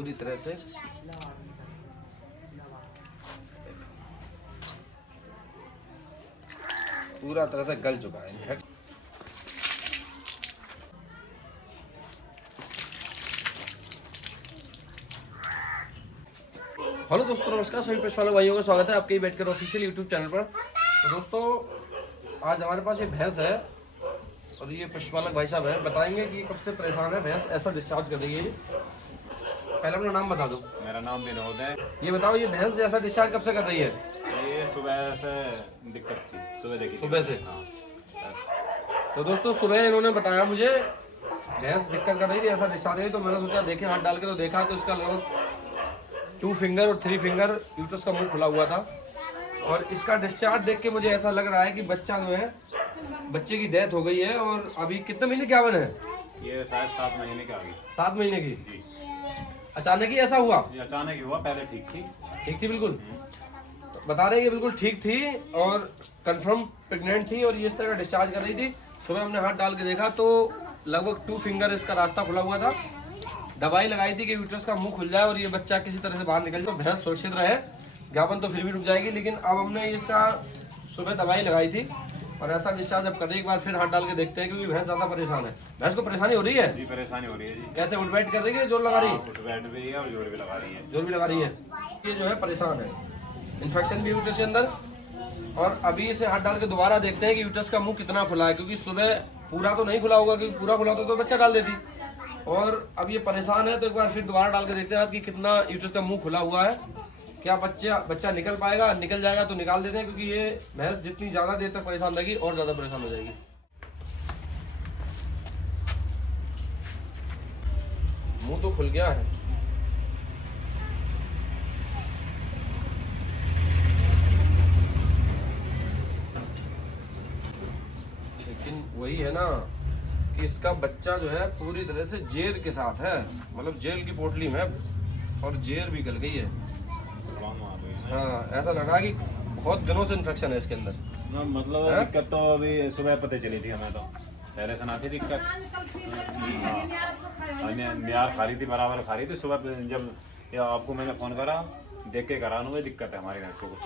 पूरी तरह से पूरा तरह से गल चुका है। इनफैक्ट हेलो दोस्तों, नमस्कार। सभी पशुपालक भाइयों का स्वागत है आपके बैठ कर ऑफिशियल यूट्यूब चैनल पर। तो दोस्तों, आज हमारे पास ये भैंस है और ये पशुपालक भाई साहब है, बताएंगे कि कब से परेशान है भैंस, ऐसा डिस्चार्ज कर रही है। पहले अपना नाम बता दो। मेरा नाम विनोद है। ये बताओ, ये भैंस जैसा डिस्चार्ज कब से कर रही है? ये सुबह से दिक्कत थी, सुबह देखी सुबह से? हाँ। तो दोस्तों, सुबह इन्होंने बताया मुझे भैंस दिक्कत कर रही थी, ऐसा डिस्चार्ज है। तो मैंने सोचा देखे, हाथ डाल के तो देखा तो इसका लगभग 2 फिंगर और 3 फिंगर यूट्रस का मुंह खुला हुआ था। और इसका डिस्चार्ज देख के मुझे ऐसा लग रहा है कि बच्चा जो है, बच्चे की डेथ हो गई है। और अभी कितने महीने क्या बने हैं? ये शायद 7 महीने की आ गई। 7 महीने की? जी। अचानक ही ऐसा हुआ? ये अचानक ही हुआ, पहले ठीक थी। ठीक थी बिल्कुल? तो बता रहे हैं कि बिल्कुल ठीक थी और कंफर्म प्रेग्नेंट थी और ये इस तरह डिस्चार्ज कर रही थी। सुबह हमने हाथ डाल के देखा तो लगभग 2 फिंगर इसका रास्ता खुला हुआ था। दवाई लगाई थी कि यूट्रस का मुंह खुल जाए और ये बच्चा किसी तरह से बाहर निकल जाए, तो भैंस सुरक्षित रहे। ज्ञापन तो फिर भी रुक जाएगी, लेकिन अब हमने इसका सुबह दवाई लगाई थी और ऐसा डिस्चार्ज अब करने के बाद फिर हाथ डाल के देखते हैं, क्योंकि भैंस ज्यादा परेशान है। भैंस को परेशानी हो रही है जी, परेशानी हो रही है जी। कैसे? उठ बैठ कर रही है, जोर लगा रही है? उठ बैठ भी है और जोर भी लगा रही है। जोर भी लगा रही है। ये जो है परेशान है, इन्फेक्शन भी यूट्रस के अंदर। और अभी इसे हाथ डाल के दोबारा देखते हैं कि यूट्रस का मुंह कितना खुला है, क्योंकि सुबह पूरा तो नहीं खुला होगा, क्योंकि पूरा खुला होता तो बच्चा डाल देती। और अब ये परेशान है, तो एक बार फिर दोबारा डाल के देखते हैं कि कितना यूट्रस का मुंह खुला हुआ है। क्या बच्चा निकल पाएगा? निकल जाएगा तो निकाल देते हैं, क्योंकि ये भैंस जितनी ज्यादा देर तक परेशान रहेगी और ज्यादा परेशान हो जाएगी। मुंह तो खुल गया है, लेकिन वही है ना कि इसका बच्चा जो है पूरी तरह से जेर के साथ है, मतलब जेल की पोटली में, और जेर भी गल गई है। हाँ, ऐसा लग रहा है कि बहुत दिनों से इन्फेक्शन है इसके अंदर। मतलब दिक्कत तो अभी सुबह पता चली थी हमें, तो पहले से ना थी दिक्कत। बिहार खा रही थी, बराबर खा रही थी। सुबह जब आपको मैंने फोन करा, देख के करा हुआ दिक्कत है हमारे घर को।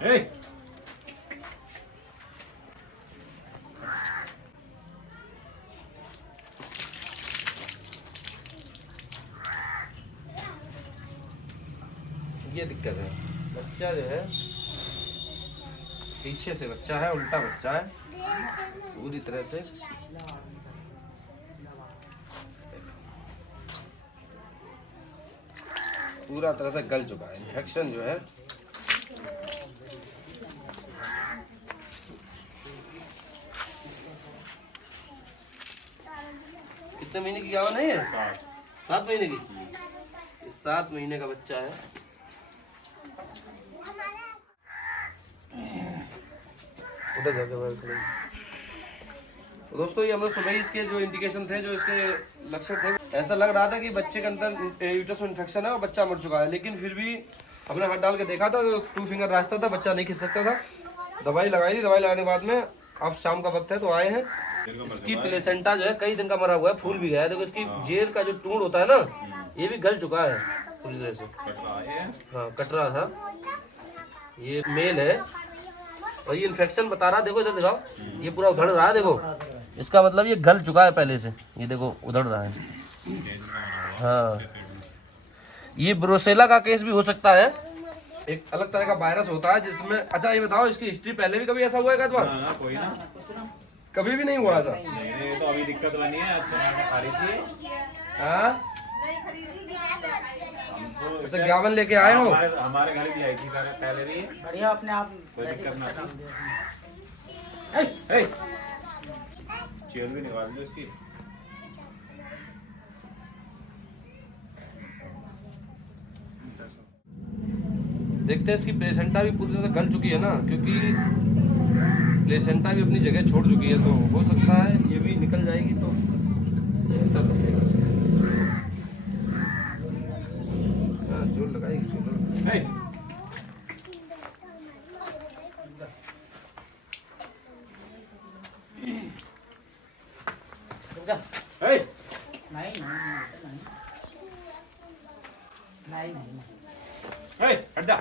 Hey! ये दिक्कत है, बच्चा जो है पीछे से बच्चा है, उल्टा बच्चा है पूरी तरह से। पूरा तरह से गल चुका है, इन्फेक्शन जो है। कितने महीने की गावा नहीं है? 7 महीने की। 7 महीने का बच्चा है। उधर जाके तो दोस्तों, ये हमने सुबह ही इसके जो इंडिकेशन थे, जो इसके लक्षण थे, ऐसा लग रहा था कि बच्चे के अंदर यूट्रस में इन्फेक्शन है और बच्चा मर चुका है। लेकिन फिर भी हमने हाथ डाल के देखा था तो 2 फिंगर रास्ता था, बच्चा नहीं खिंच सकता था। दवाई लगाई थी, दवाई लगाने के बाद में अब शाम का वक्त है तो आए हैं। इसकी प्लेसेंटा जो है कई दिन का मरा हुआ है, फूल भी गया है। देखो, इसकी जेर का जो टूण होता है ना, ये भी गल चुका है पूरी तरह से। हाँ, कट रहा था। ये मेल है और ये इन्फेक्शन बता रहा है। देखो इधर दिखाओ, ये पूरा उधड़ रहा है। देखो, इसका मतलब ये गल चुका है पहले से। ये देखो उधड़ रहा है। हाँ, ये ब्रोसेला का केस भी हो सकता है। एक अलग तरह का वायरस होता है जिसमें। अच्छा, ये बताओ, इसकी हिस्ट्री पहले भी कभी ऐसा हुआ है? ना, कोई ना, कभी भी नहीं हुआ ऐसा? नहीं, तो अभी दिक्कत बनी है। अच्छा खा रही थी। हाँ, अच्छा, ज्ञापन लेके आए हो? हमारे घर भी आई थी पहले भी। बढ़िया, अपने आप कोई दिक्कत ना थी। चेयर भी निकाल दो इसकी। देखते हैं इसकी प्लेसेंटा भी पूरी तरह से गल चुकी है ना, क्योंकि प्लेसेंटा भी अपनी जगह छोड़ चुकी है, तो हो सकता है ये भी निकल जाएगी तो बेहतर रहेगा। हाँ, जोर लगाएगी। हट जा।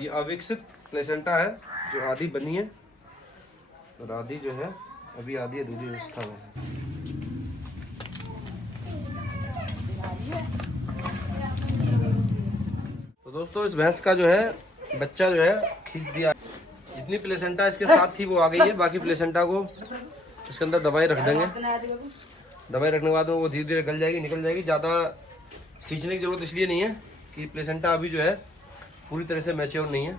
ये अविकसित प्लेसेंटा है जो आधी बनी है और आधी जो है अभी आधी अधूरी अवस्था में है। तो दोस्तों इस भैंस का जो है बच्चा जो है खींच दिया। जितनी प्लेसेंटा इसके साथ थी वो आ गई है। बाकी प्लेसेंटा को इसके अंदर दवाई रख देंगे। दवाई रखने के बाद वो धीरे धीरे गल जाएगी, निकल जाएगी। ज़्यादा खींचने की जरूरत इसलिए नहीं है कि प्लेसेंटा अभी जो है पूरी तरह से मैच्योर नहीं है।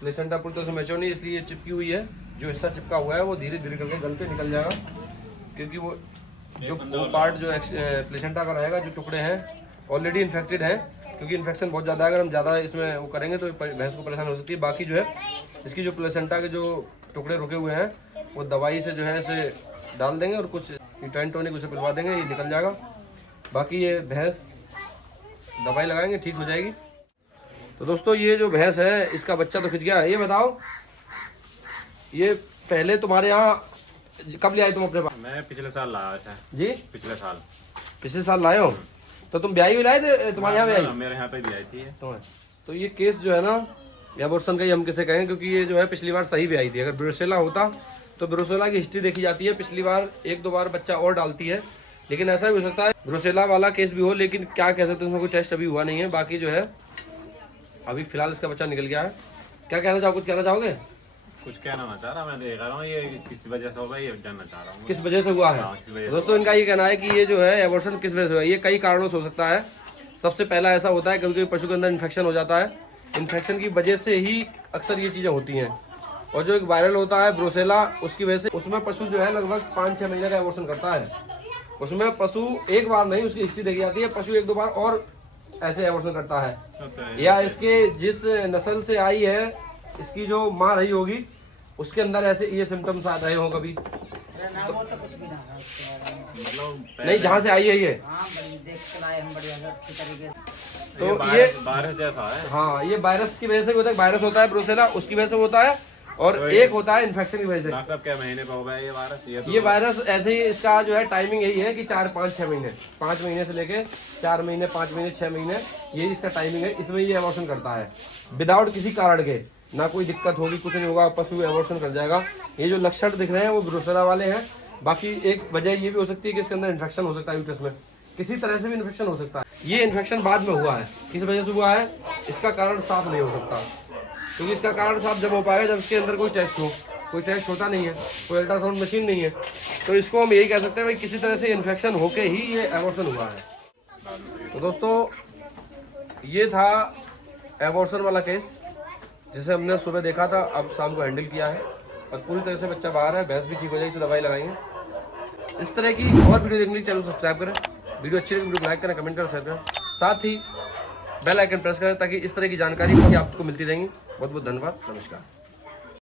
प्लेसेंटा पूरी तरह से मैच्योर नहीं है, इसलिए चिपकी हुई है। जो हिस्सा चिपका हुआ है वो धीरे धीरे करके गल के निकल जाएगा, क्योंकि वो पार्ट जो प्लेसेंटा का रहेगा, जो टुकड़े हैं ऑलरेडी इन्फेक्टेड हैं, क्योंकि इन्फेक्शन बहुत ज़्यादा है। अगर हम ज़्यादा इसमें वो करेंगे तो भैंस को परेशानी हो सकती है। बाकी जो है इसकी जो प्लेसेंटा के जो टुकड़े रुके हुए हैं वो दवाई से जो है इसे डाल देंगे और कुछ यूटेन टॉनिक उसे पिलवा देंगे, ये निकल जाएगा। बाकी ये भैंस दवाई लगाएंगे ठीक हो जाएगी। तो दोस्तों ये जो भैंस है इसका बच्चा तो खिंच गया है। ये बताओ, ये पहले तुम्हारे यहाँ कब ले आए तुम अपने पास? मैं पिछले साल लाया था जी। पिछले साल लाए हो? तो तुम ब्याई भी लाए थे तुम्हारे यहाँ? ब्याई मेरे यहाँ पे भी आई थी तो ये केस जो है ना एबॉर्शन का ही हम किसे कहें, क्योंकि ये जो है पिछली बार सही ब्याई थी। अगर ब्रुसेला होता तो ब्रुसेला की हिस्ट्री देखी जाती है, पिछली बार 1-2 बार बच्चा और डालती है। लेकिन ऐसा भी हो सकता है ब्रुसेला वाला केस भी हो, लेकिन क्या कह सकते हैं, उसमें कोई टेस्ट अभी हुआ नहीं है। बाकी जो है अभी फिलहाल इसका बच्चा निकल गया है। क्या कहना चाहो, कुछ कहना चाहोगे? कुछ कहना ना चाह रहा, मैं देख रहा हूँ ये किस वजह से होगा, ये जानना चाह रहा हूँ किस वजह से हुआ है। दोस्तों इनका ये कहना है कि ये जो है एबॉर्शन किस वजह से हुआ है। ये कई कारणों से हो सकता है। सबसे पहला ऐसा होता है कभी पशु के अंदर इन्फेक्शन हो जाता है। इन्फेक्शन की वजह से ही अक्सर ये चीज़ें होती हैं। और जो एक वायरल होता है ब्रुसेला, उसकी वजह से उसमें पशु जो है लगभग 5-6 महीने का एबॉर्शन करता है। उसमें पशु एक बार नहीं, उसकी हिस्ट्री देखी जाती है, पशु 1-2 बार और ऐसे एबॉर्शन करता है। या इसके जिस नस्ल से आई है, इसकी जो माँ रही होगी उसके अंदर ऐसे ये सिम्टम्स आ रहे हो कभी नहीं, जहाँ से आई है ये तो ये वायरस जैसा है। हाँ, ये वायरस की वजह से भी होता है। वायरस होता है ब्रुसेला, उसकी वजह से होता है। और एक होता है इन्फेक्शन की वजह से। डॉक्टर साहब क्या महीने का होगा ये वायरस? ये वायरस ऐसे ही इसका जो है टाइमिंग यही है कि 4-5-6 महीने, 5 महीने से लेके 4 महीने, 5 महीने, 6 महीने, ये इसका टाइमिंग है। इसमें ये एबॉर्शन करता है विदाउट किसी कारण के। ना कोई दिक्कत होगी, कुछ नहीं होगा, पशु एबॉर्शन कर जाएगा। ये जो लक्षण दिख रहे हैं वो ब्रुसेला वाले हैं। बाकी एक वजह ये भी हो सकती है कि इसके अंदर इन्फेक्शन हो सकता है, यूट्रस में किसी तरह से भी इन्फेक्शन हो सकता है। ये इन्फेक्शन बाद में हुआ है, किस वजह से हुआ है इसका कारण साफ नहीं हो सकता, क्योंकि इसका कारण साफ जब हो पाएगा जब इसके अंदर कोई टेस्ट हो। कोई टेस्ट होता नहीं है, कोई अल्ट्रासाउंड मशीन नहीं है, तो इसको हम यही कह सकते हैं भाई किसी तरह से इन्फेक्शन होके ही ये एबॉर्शन हुआ है। तो दोस्तों ये था एबॉर्शन वाला केस जिसे हमने सुबह देखा था, अब शाम को हैंडल किया है और पूरी तरह से बच्चा बाहर है। भैंस भी ठीक हो जाएगी, इसे दवाई लगाएंगे। इस तरह की और वीडियो देखने के लिए चैनल को सब्सक्राइब करें। वीडियो अच्छी लगी वीडियो को लाइक करें, कमेंट करें, शेयर करें। साथ ही बेल आइकन प्रेस करें ताकि इस तरह की जानकारी आपको मिलती रहेंगी। बहुत बहुत धन्यवाद, नमस्कार।